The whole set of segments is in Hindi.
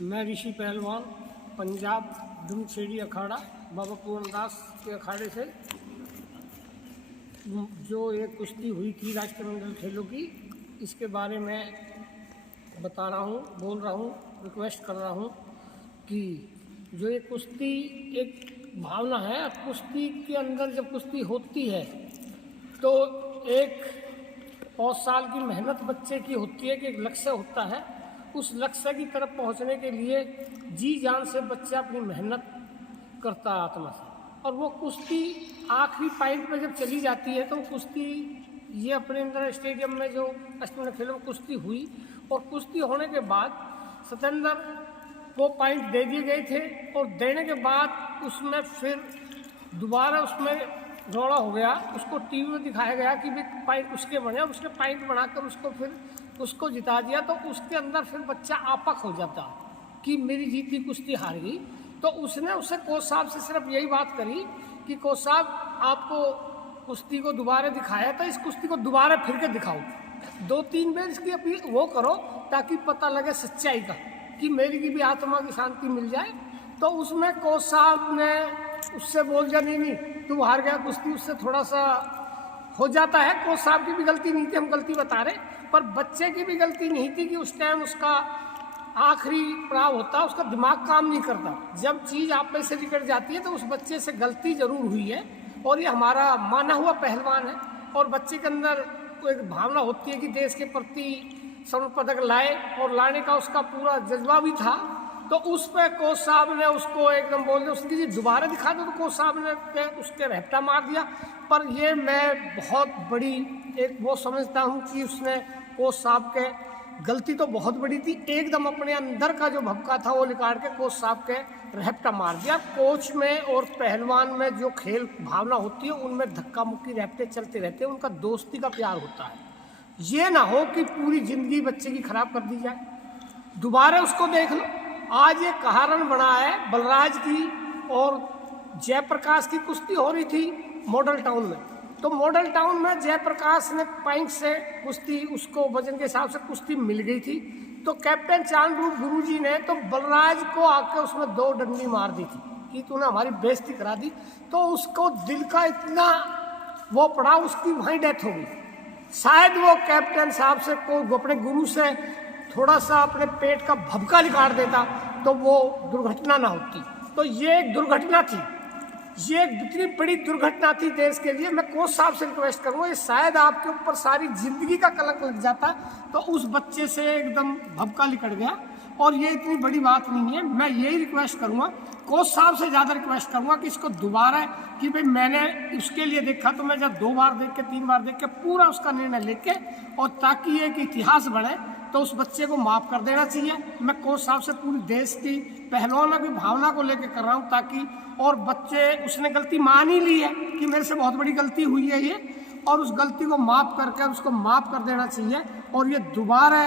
मैं ऋषि पहलवान पंजाब धुमछेड़ी अखाड़ा बाबा पूरन दास के अखाड़े से जो एक कुश्ती हुई थी राष्ट्रमंडल खेलों की, इसके बारे में बता रहा हूँ, बोल रहा हूँ, रिक्वेस्ट कर रहा हूँ कि जो ये कुश्ती एक भावना है। कुश्ती के अंदर जब कुश्ती होती है तो एक 5 साल की मेहनत बच्चे की होती है कि एक लक्ष्य होता है। उस लक्ष्य की तरफ पहुंचने के लिए जी जान से बच्चा अपनी मेहनत करता है आत्मा से, और वो कुश्ती आखिरी पॉइंट पे जब चली जाती है तो कुश्ती ये अपने अंदर स्टेडियम में जो राष्ट्रमंडल खेलों में कुश्ती हुई, और कुश्ती होने के बाद सतेंद्र को पॉइंट दे दिए गए थे, और देने के बाद उसमें फिर दोबारा उसमें दौड़ा हो गया, उसको टीवी में दिखाया गया कि भी पॉइंट उसके बने, और उसने पॉइंट बनाकर उसको फिर उसको जिता दिया। तो उसके अंदर फिर बच्चा आपक हो जाता कि मेरी जीती कुश्ती हार गई। तो उसने उससे कोच साहब से सिर्फ यही बात करी कि कोच साहब आपको कुश्ती को दोबारा दिखाया था, इस कुश्ती को दोबारा फिर के दिखाओ, 2-3 बार इसकी अपनी वो करो ताकि पता लगे सच्चाई का, कि मेरी की भी आत्मा की शांति मिल जाए। तो उसमें कोच साहब ने उससे बोल दिया नहीं तू हार गया कुश्ती, उससे थोड़ा सा हो जाता है। कोच साहब की भी गलती नहीं थी, हम गलती बता रहे, पर बच्चे की भी गलती नहीं थी कि उस टाइम उसका आखिरी पड़ाव होता, उसका दिमाग काम नहीं करता। जब चीज़ आप में से निकल जाती है तो उस बच्चे से गलती जरूर हुई है, और ये हमारा माना हुआ पहलवान है, और बच्चे के अंदर एक भावना होती है कि देश के प्रति स्वर्ण पदक लाए, और लाने का उसका पूरा जज्बा भी था। तो उस पर कोच साहब ने उसको एकदम बोल दिया, उसकी दोबारा दिखा दो, तो कोच साहब ने उसके रहता मार दिया। पर ये मैं बहुत बड़ी एक वो समझता हूँ कि उसने कोच साहब के गलती तो बहुत बड़ी थी, एकदम अपने अंदर का जो भपका था वो निकाल के कोच साहब के रहपटा मार दिया। कोच में और पहलवान में जो खेल भावना होती है उनमें धक्का मुक्की रहते चलते रहते हैं, उनका दोस्ती का प्यार होता है। ये ना हो कि पूरी जिंदगी बच्चे की खराब कर दी जाए। दोबारा उसको देख लो, आज एक कहारन बना है बलराज की और जयप्रकाश की कुश्ती हो रही थी मॉडल टाउन में। तो मॉडल टाउन में जयप्रकाश ने पॉइंट से कुश्ती, उसको वजन के हिसाब से कुश्ती मिल गई थी। तो कैप्टन चांदरूप गुरुजी ने तो बलराज को आके उसमें 2 डंडी मार दी थी कि तूने हमारी बेइज्जती करा दी। तो उसको दिल का इतना वो पड़ा, उसकी वहीं डेथ हो गई। शायद वो कैप्टन साहब से को अपने गुरु से थोड़ा सा अपने पेट का भभका निकाल देता तो वो दुर्घटना ना होती। तो ये एक दुर्घटना थी, ये एक इतनी बड़ी दुर्घटना थी देश के लिए। मैं कोच साहब से रिक्वेस्ट करूँगा, ये शायद आपके ऊपर सारी जिंदगी का कलंक लग जाता, तो उस बच्चे से एकदम भभका निकल गया, और ये इतनी बड़ी बात नहीं है। मैं यही रिक्वेस्ट करूँगा, कोच साहब से ज़्यादा रिक्वेस्ट करूँगा कि इसको दोबारा, कि भाई मैंने उसके लिए देखा तो मैं जब 2 बार देख के 3 बार देख के पूरा उसका निर्णय लेके, और ताकि एक इतिहास बने, तो उस बच्चे को माफ़ कर देना चाहिए। मैं कोच साहब से पूरी देश की पहलवानों की भावना को लेकर कर रहा हूँ, ताकि और बच्चे, उसने गलती मान ही ली है कि मेरे से बहुत बड़ी गलती हुई है ये, और उस गलती को माफ़ करके उसको माफ़ कर देना चाहिए। और ये दोबारा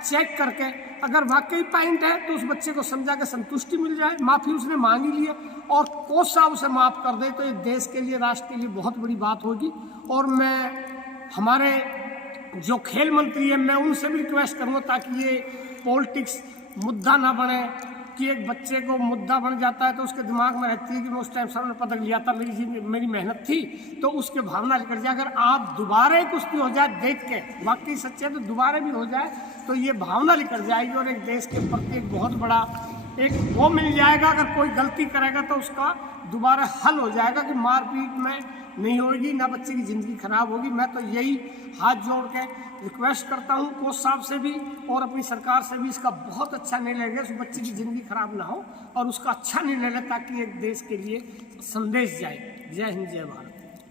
चेक करके अगर वाकई पॉइंट है तो उस बच्चे को समझा के संतुष्टि मिल जाए, माफ़ी उसने मांग ही ली है, और कोच साहब उसे माफ़ कर दे, तो ये देश के लिए, राष्ट्र के लिए बहुत बड़ी बात होगी। और मैं हमारे जो खेल मंत्री है, मैं उनसे भी रिक्वेस्ट करूँगा ताकि ये पॉलिटिक्स मुद्दा ना बने, कि एक बच्चे को मुद्दा बन जाता है तो उसके दिमाग में रहती है कि मैं उस टाइम स्वर्ण पदक लिया था, मेरी मेहनत थी, तो उसके भावना निकल जाए। अगर आप दोबारा कुश्ती हो जाए देख के वाकई सच्चे, तो दोबारा भी हो जाए तो ये भावना निकल जाएगी, और एक देश के प्रति एक बहुत बड़ा एक वो मिल जाएगा। अगर कोई गलती करेगा तो उसका दोबारा हल हो जाएगा कि मारपीट में नहीं होगी, ना बच्चे की ज़िंदगी खराब होगी। मैं तो यही हाथ जोड़ के रिक्वेस्ट करता हूँ कोच साहब से भी और अपनी सरकार से भी, इसका बहुत अच्छा निर्णय ले, उस बच्चे की ज़िंदगी खराब ना हो, और उसका अच्छा निर्णय ले, ताकि एक देश के लिए संदेश जाए। जय हिंद, जय भारत।